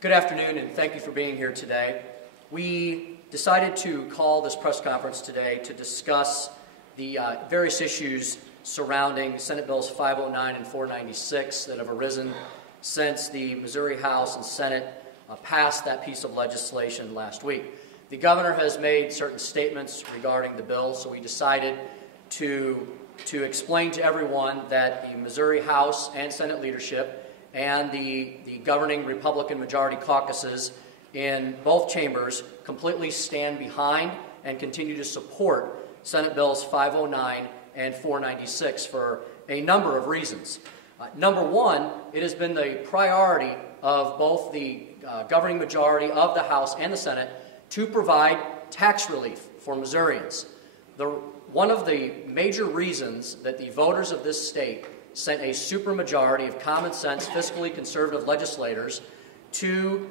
Good afternoon, and thank you for being here today. We decided to call this press conference today to discuss the various issues surrounding Senate Bills 509 and 496 that have arisen since the Missouri House and Senate passed that piece of legislation last week. The governor has made certain statements regarding the bill, so we decided to explain to everyone that the Missouri House and Senate leadership and the governing Republican majority caucuses in both chambers completely stand behind and continue to support Senate Bills 509 and 496 for a number of reasons. Number one, it has been the priority of both the governing majority of the House and the Senate to provide tax relief for Missourians. One of the major reasons that the voters of this state sent a supermajority of common-sense, fiscally conservative legislators to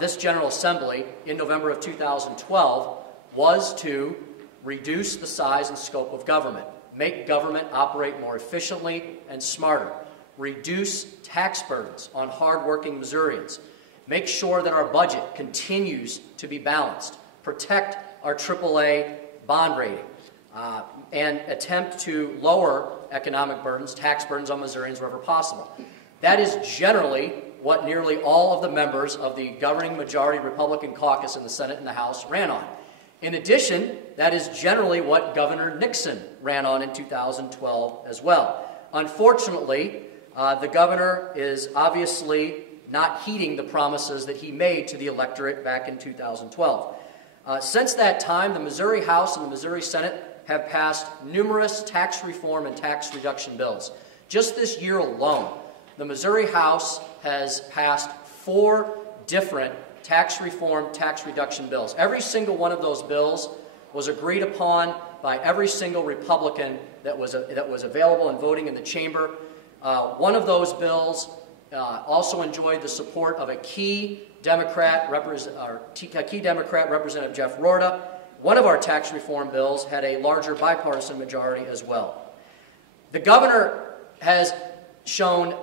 this General Assembly in November of 2012 was to reduce the size and scope of government, make government operate more efficiently and smarter, reduce tax burdens on hardworking Missourians, make sure that our budget continues to be balanced, protect our AAA bond rating, and attempt to lower economic burdens, tax burdens on Missourians wherever possible. That is generally what nearly all of the members of the governing majority Republican caucus in the Senate and the House ran on. In addition, that is generally what Governor Nixon ran on in 2012 as well. Unfortunately, the governor is obviously not heeding the promises that he made to the electorate back in 2012. Since that time, the Missouri House and the Missouri Senate have passed numerous tax reform and tax reduction bills. Just this year alone, the Missouri House has passed 4 different tax reform, tax reduction bills. Every single one of those bills was agreed upon by every single Republican that was available and voting in the chamber. One of those bills also enjoyed the support of a key Democrat, Representative Jeff Rorta. One of our tax reform bills had a larger bipartisan majority as well. The governor has shown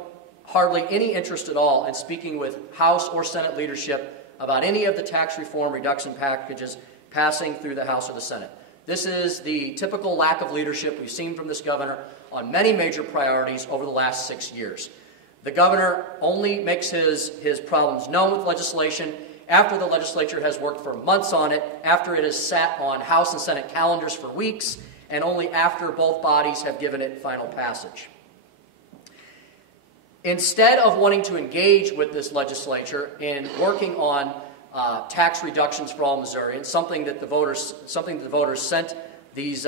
hardly any interest at all in speaking with House or Senate leadership about any of the tax reform reduction packages passing through the House or the Senate. This is the typical lack of leadership we've seen from this governor on many major priorities over the last 6 years. The governor only makes his problems known with legislation after the legislature has worked for months on it, after it has sat on House and Senate calendars for weeks, and only after both bodies have given it final passage. Instead of wanting to engage with this legislature in working on tax reductions for all Missourians, something that the voters sent these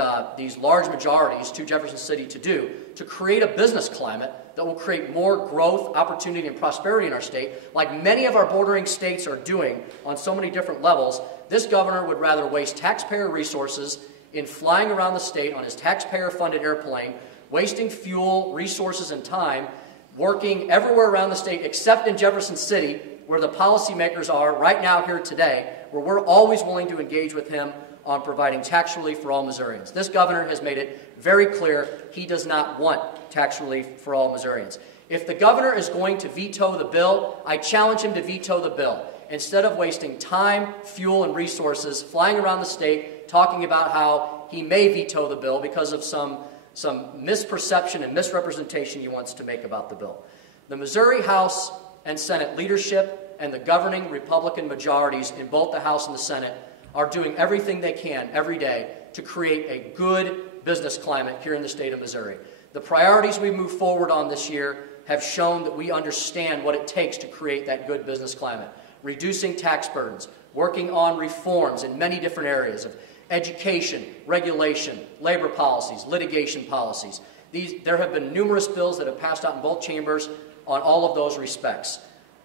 large majorities to Jefferson City to do, to create a business climate that will create more growth, opportunity, and prosperity in our state, like many of our bordering states are doing on so many different levels. This governor would rather waste taxpayer resources in flying around the state on his taxpayer-funded airplane, wasting fuel, resources, and time, working everywhere around the state except in Jefferson City, where the policymakers are right now here today, where we're always willing to engage with him on providing tax relief for all Missourians. This governor has made it very clear he does not want tax relief for all Missourians. If the governor is going to veto the bill, I challenge him to veto the bill. Instead of wasting time, fuel, and resources flying around the state talking about how he may veto the bill because of some misperception and misrepresentation he wants to make about the bill. The Missouri House and Senate leadership and the governing Republican majorities in both the House and the Senate are doing everything they can every day to create a good business climate here in the state of Missouri. The priorities we move forward on this year have shown that we understand what it takes to create that good business climate. Reducing tax burdens, working on reforms in many different areas of education, regulation, labor policies, litigation policies. There have been numerous bills that have passed out in both chambers on all of those respects.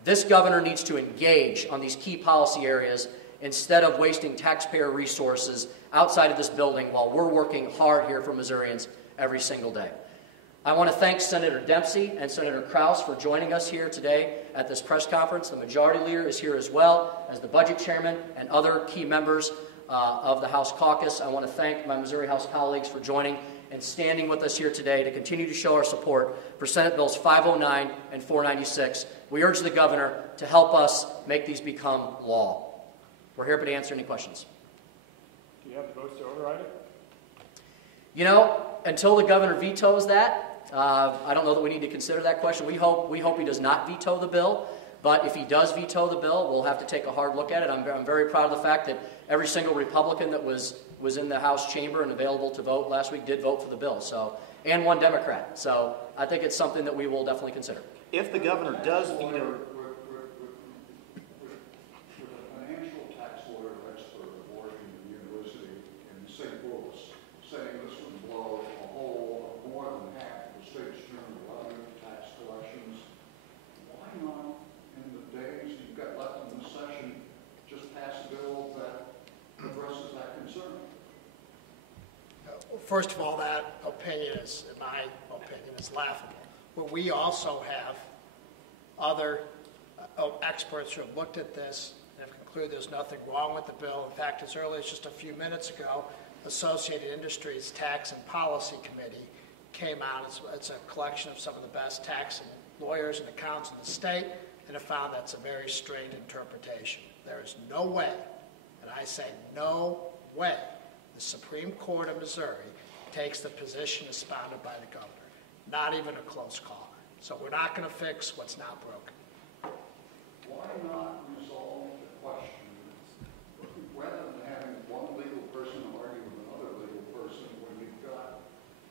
This governor needs to engage on these key policy areas instead of wasting taxpayer resources outside of this building while we're working hard here for Missourians every single day. I want to thank Senator Dempsey and Senator Kraus for joining us here today at this press conference. The majority leader is here as well as the budget chairman and other key members of the House caucus. I want to thank my Missouri House colleagues for joining and standing with us here today to continue to show our support for Senate Bills 509 and 496. We urge the governor to help us make these become law. We're here to answer any questions. Do you have the votes to override it? You know, until the governor vetoes that, I don't know that we need to consider that question. We hope he does not veto the bill. But if he does veto the bill, we'll have to take a hard look at it. I'm very proud of the fact that every single Republican that was in the House chamber and available to vote last week did vote for the bill, and one Democrat. So I think it's something that we will definitely consider. If the governor does veto... With a financial tax lawyer expert at Washington University in St. Louis saying this would blow a hole of more than half the state's general revenue tax collections, why not, in the days you've got left in the session, just pass a bill that addresses that concern? First of all, that opinion is, in my opinion, is laughable. But we also have other experts who have looked at this and have concluded there's nothing wrong with the bill. In fact, as early as just a few minutes ago, Associated Industries Tax and Policy Committee came out. It's a collection of some of the best tax and lawyers and accountants in the state, and have found that's a very strained interpretation. There is no way, and I say no way, the Supreme Court of Missouri takes the position expounded by the governor. Not even a close call. So we're not going to fix what's now broken. Why not resolve the question rather than having one legal person argue with another legal person when you've got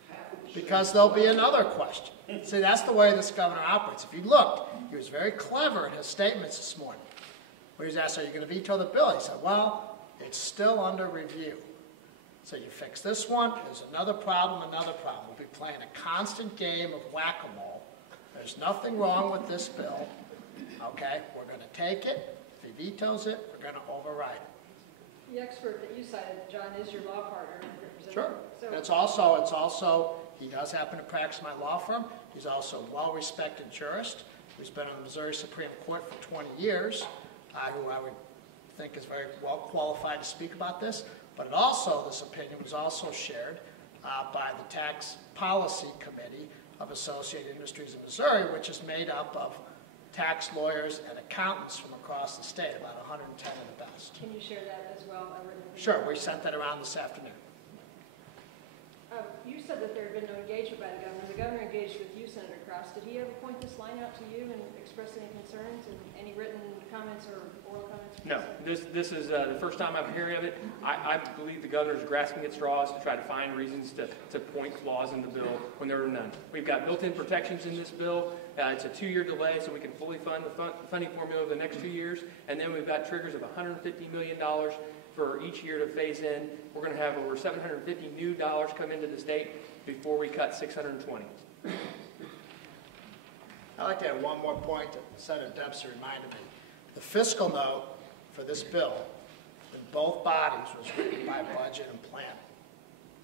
half of the state? Because there'll be another question. See, that's the way this governor operates. If you looked, he was very clever in his statements this morning. Where he was asked, are you going to veto the bill? He said, well, it's still under review. So you fix this one, there's another problem. We'll be playing a constant game of whack-a-mole. There's nothing wrong with this bill. Okay, we're going to take it. If he vetoes it, we're going to override it. The expert that you cited, John, is your law partner. Sure. So It's also, he does happen to practice my law firm. He's also a well-respected jurist who's been on the Missouri Supreme Court for 20 years, who I would think is very well qualified to speak about this. But this opinion was also shared by the Tax Policy Committee of Associated Industries of Missouri, which is made up of tax lawyers and accountants from across the state, about 110 of the best. Can you share that as well? Sure, we sent that around this afternoon. You said that there had been no engagement by the governor. The governor engaged with you, Senator Cross. Did he ever point this line out to you and express any concerns and any written comments or oral comments? No. This is the first time I'm hearing of it. I believe the governor is grasping at straws to try to find reasons to point flaws in the bill when there are none. We've got built-in protections in this bill. It's a 2-year delay, so we can fully fund the funding formula over the next 2 years. And then we've got triggers of $150 million for each year to phase in. We're going to have over $750 new dollars come into the state before we cut $620. I'd like to add one more point that Senator Dempsey reminded me. The fiscal note for this bill in both bodies was written by Budget and Planning.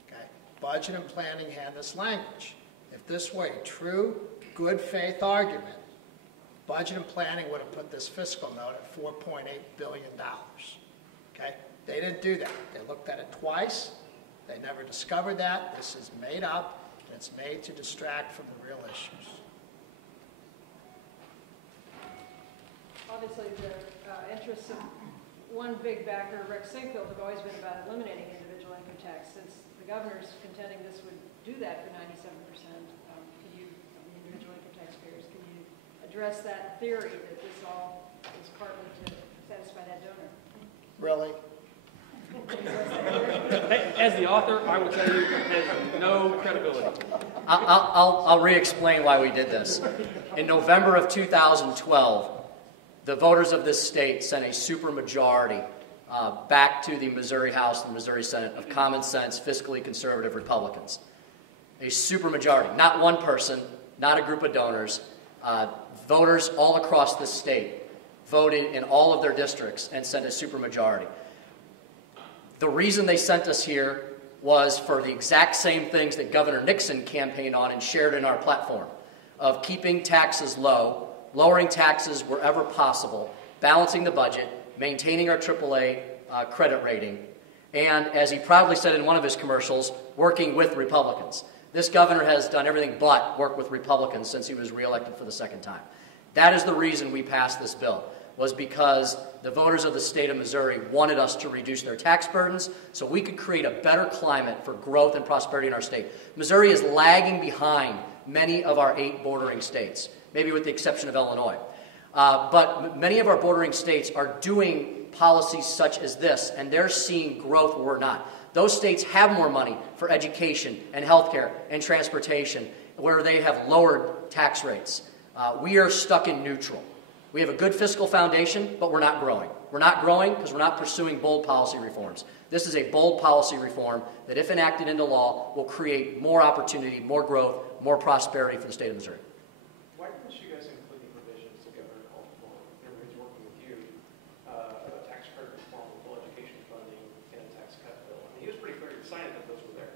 Okay? Budget and Planning had this language. If this were a true good faith argument, Budget and Planning would have put this fiscal note at $4.8 billion. Okay? They didn't do that. They looked at it twice. They never discovered that. This is made up, and it's made to distract from the real issues. Obviously, the interests of one big backer, Rex Sinkfield, have always been about eliminating individual income tax. Since the governor's contending this would do that for 97% of the individual income taxpayers, can you address that theory that this all is partly to satisfy that donor? Really? As the author, I will tell you, it has no credibility. I'll re-explain why we did this. In November of 2012, the voters of this state sent a supermajority back to the Missouri House and the Missouri Senate of common sense, fiscally conservative Republicans. A supermajority, not one person, not a group of donors. Voters all across the state voted in all of their districts and sent a supermajority. The reason they sent us here was for the exact same things that Governor Nixon campaigned on and shared in our platform, of keeping taxes low, lowering taxes wherever possible, balancing the budget, maintaining our AAA credit rating, and, as he proudly said in one of his commercials, working with Republicans. This governor has done everything but work with Republicans since he was reelected for the second time. That is the reason we passed this bill, was because the voters of the state of Missouri wanted us to reduce their tax burdens so we could create a better climate for growth and prosperity in our state. Missouri is lagging behind many of our 8 bordering states, maybe with the exception of Illinois. But many of our bordering states are doing policies such as this, and they're seeing growth where we're not. Those states have more money for education and healthcare and transportation, where they have lowered tax rates. We are stuck in neutral. We have a good fiscal foundation, but we're not growing. We're not growing because we're not pursuing bold policy reforms. This is a bold policy reform that, if enacted into law, will create more opportunity, more growth, more prosperity for the state of Missouri. Why didn't you guys include the provisions the governor called for? Everybody's working with you. A tax credit reform, full education funding, and a tax cut bill. I mean, he was pretty clear to sign it that those were there.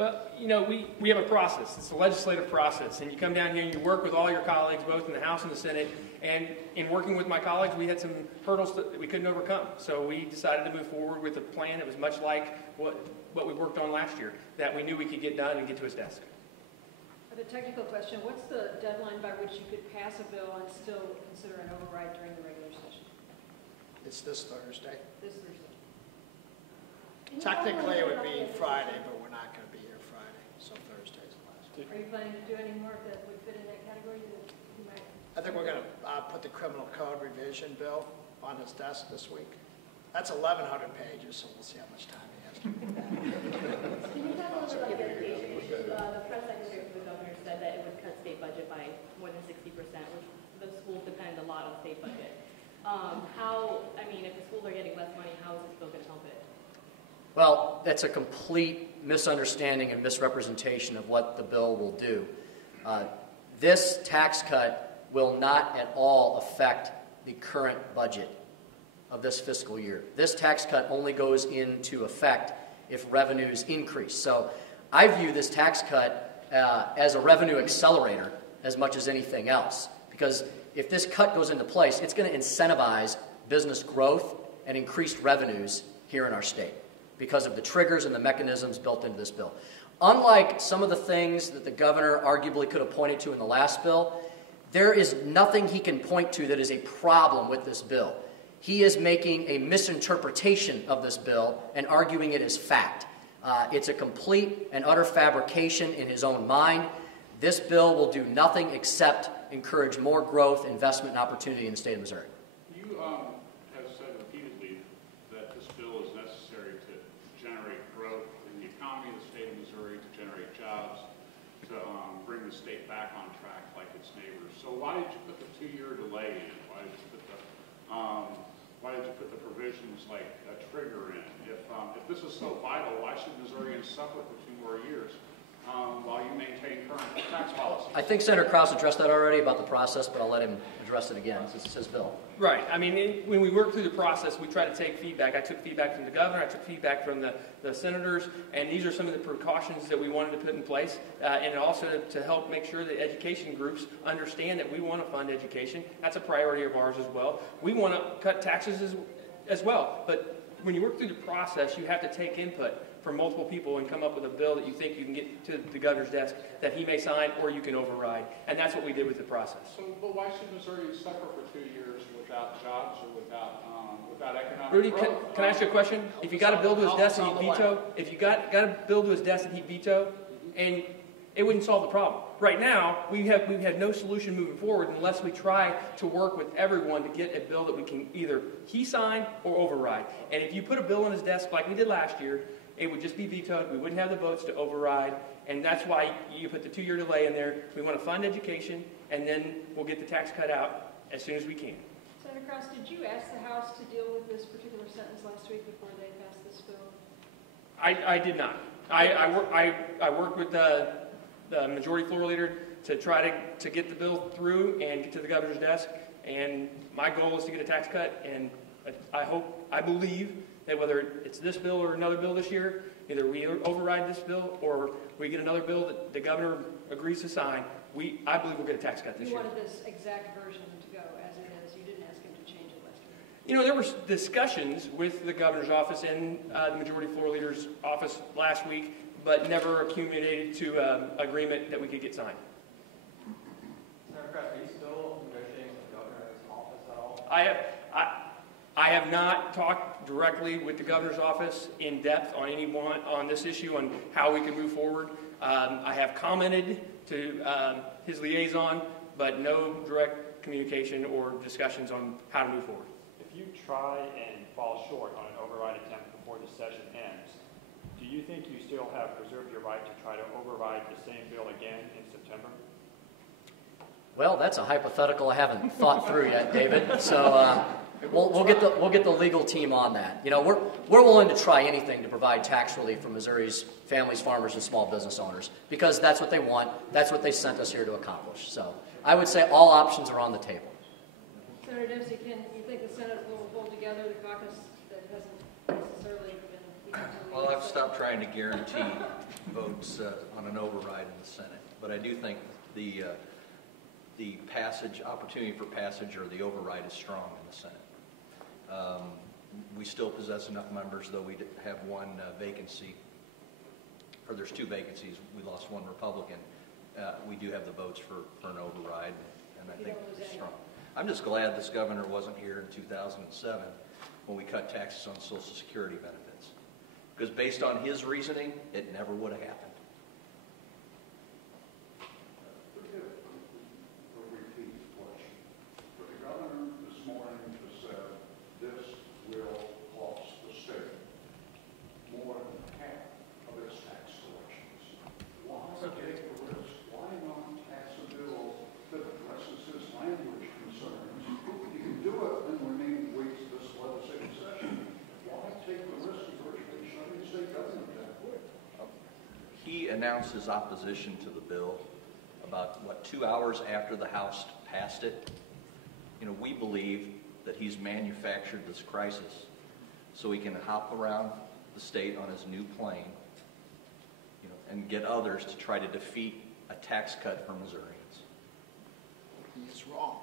Well, you know, we have a process. It's a legislative process. And you come down here and you work with all your colleagues, both in the House and the Senate. And in working with my colleagues, we had some hurdles that we couldn't overcome. So we decided to move forward with a plan that was much like what we worked on last year, that we knew we could get done and get to his desk. I have a technical question. What's the deadline by which you could pass a bill and still consider an override during the regular session? It's this Thursday. This Thursday. Technically, it would be Friday, but we're not going to be here Friday, so Thursday's the last. Are you planning to do any more that would fit in that category that you might? I think we're going to put the criminal code revision bill on his desk this week. That's 1,100 pages, so we'll see how much time he has to do that. Can you talk a little bit about the education issue? The press secretary for the governor said that it would cut state budget by more than 60%, which the schools depend a lot on state budget. If the schools are getting less money, how is this bill going to help it? Well, that's a complete misunderstanding and misrepresentation of what the bill will do. This tax cut will not at all affect the current budget of this fiscal year. This tax cut only goes into effect if revenues increase. So I view this tax cut as a revenue accelerator as much as anything else, because if this cut goes into place, it's going to incentivize business growth and increased revenues here in our state because of the triggers and the mechanisms built into this bill. Unlike some of the things that the governor arguably could have pointed to in the last bill, there is nothing he can point to that is a problem with this bill. He is making a misinterpretation of this bill and arguing it as fact. It's a complete and utter fabrication in his own mind. This bill will do nothing except encourage more growth, investment, and opportunity in the state of Missouri. You have said repeatedly that this bill is necessary to generate growth in the economy of the state of Missouri, to generate jobs, to bring the state back on track like its neighbors. So why did you put the 2-year delay in? Why did you put the provisions like a trigger in? If this is so vital, why should Missourians suffer for 2 more years while you maintain current tax policy? I think Senator Krause addressed that already about the process, but I'll let him address it again since it's his bill. Right. I mean, when we work through the process, we try to take feedback. I took feedback from the governor. I took feedback from the senators. And these are some of the precautions that we wanted to put in place. And also to help make sure that education groups understand that we want to fund education. That's a priority of ours as well. We want to cut taxes as well. But when you work through the process, you have to take input from multiple people and come up with a bill that you think you can get to the governor's desk that he may sign or you can override. And that's what we did with the process. So, but why should Missouri suffer for 2 years without jobs or without economic Rudy, growth? can I ask you a question? If you got a bill to his desk and he'd veto, if you got a bill to his desk and he'd veto, and it wouldn't solve the problem. Right now, we have no solution moving forward unless we try to work with everyone to get a bill that we can either he sign or override. And if you put a bill on his desk like we did last year, it would just be vetoed. We wouldn't have the votes to override. And that's why you put the 2-year delay in there. We want to fund education, and then we'll get the tax cut out as soon as we can. Senator Krause, did you ask the House to deal with this particular sentence last week before they passed this bill? I did not. I worked with the majority floor leader to try to get the bill through and get to the governor's desk. And my goal is to get a tax cut. And I believe that whether it's this bill or another bill this year, either we override this bill or we get another bill that the governor agrees to sign, I believe we'll get a tax cut this year. You wanted this exact version to go as it is. You didn't ask him to change it last You know, there were discussions with the governor's office and the majority floor leader's office last week, but never accumulated to agreement that we could get signed. Senator Kress, are you still negotiating with the governor's office at all? I have not talked directly with the governor's office in depth on this issue, on how we can move forward. I have commented to his liaison, but no direct communication or discussions on how to move forward. If you try and fall short on an override attempt before the session ends, do you think you still have preserved your right to try to override the same bill again in September? Well, that's a hypothetical I haven't thought through yet, David. So we'll get the legal team on that. You know, we're willing to try anything to provide tax relief for Missouri's families, farmers, and small business owners, because that's what they want. That's what they sent us here to accomplish. So I would say all options are on the table. Senator Dempsey, you think the Senate will hold together the caucus that hasn't necessarily been? Well, I've stopped trying to guarantee votes on an override in the Senate, but I do think the opportunity for passage or the override is strong in the Senate. We still possess enough members, though we have one vacancy, or there's two vacancies. We lost one Republican. We do have the votes for an override, and I think it's strong. I'm just glad this governor wasn't here in 2007 when we cut taxes on Social Security benefits, because based on his reasoning, it never would have happened. He announced his opposition to the bill about, 2 hours after the House passed it. You know, we believe that he's manufactured this crisis so he can hop around the state on his new plane, you know, and get others to try to defeat a tax cut for Missourians. He's wrong.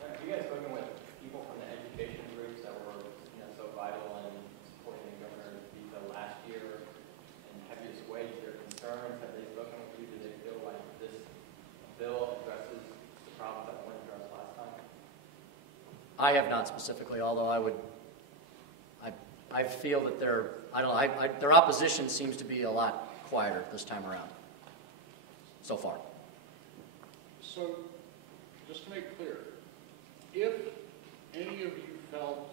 Have you guys spoken with people from the education groups that were so vital in supporting the governor's veto last year? And have you assuaged their concerns? Have they spoken with you? Do they feel like this bill addresses the problems that weren't addressed last time? I have not specifically, although I feel that their opposition seems to be a lot quieter this time around, so far. So, just to make clear, if any of you felt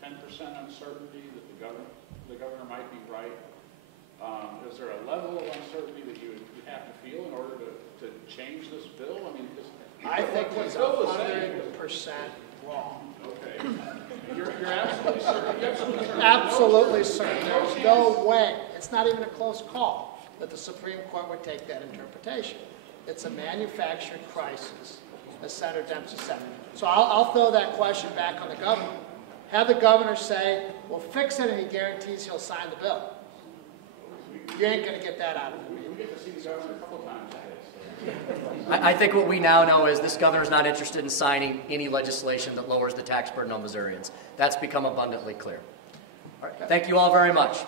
10% uncertainty that the governor might be right, is there a level of uncertainty that you have to feel in order to change this bill? I mean, I think he's 100% wrong. Okay. You're absolutely certain. You're absolutely certain. Absolutely certain. There's no way. It's not even a close call that the Supreme Court would take that interpretation. It's a manufactured crisis, as Senator Dempsey said. So I'll throw that question back on the governor. Have the governor say, we'll fix it, and he guarantees he'll sign the bill. You ain't going to get that out of him. We get to see the governor a couple times. I think what we now know is this governor's not interested in signing any legislation that lowers the tax burden on Missourians. That's become abundantly clear. All right. Thank you all very much.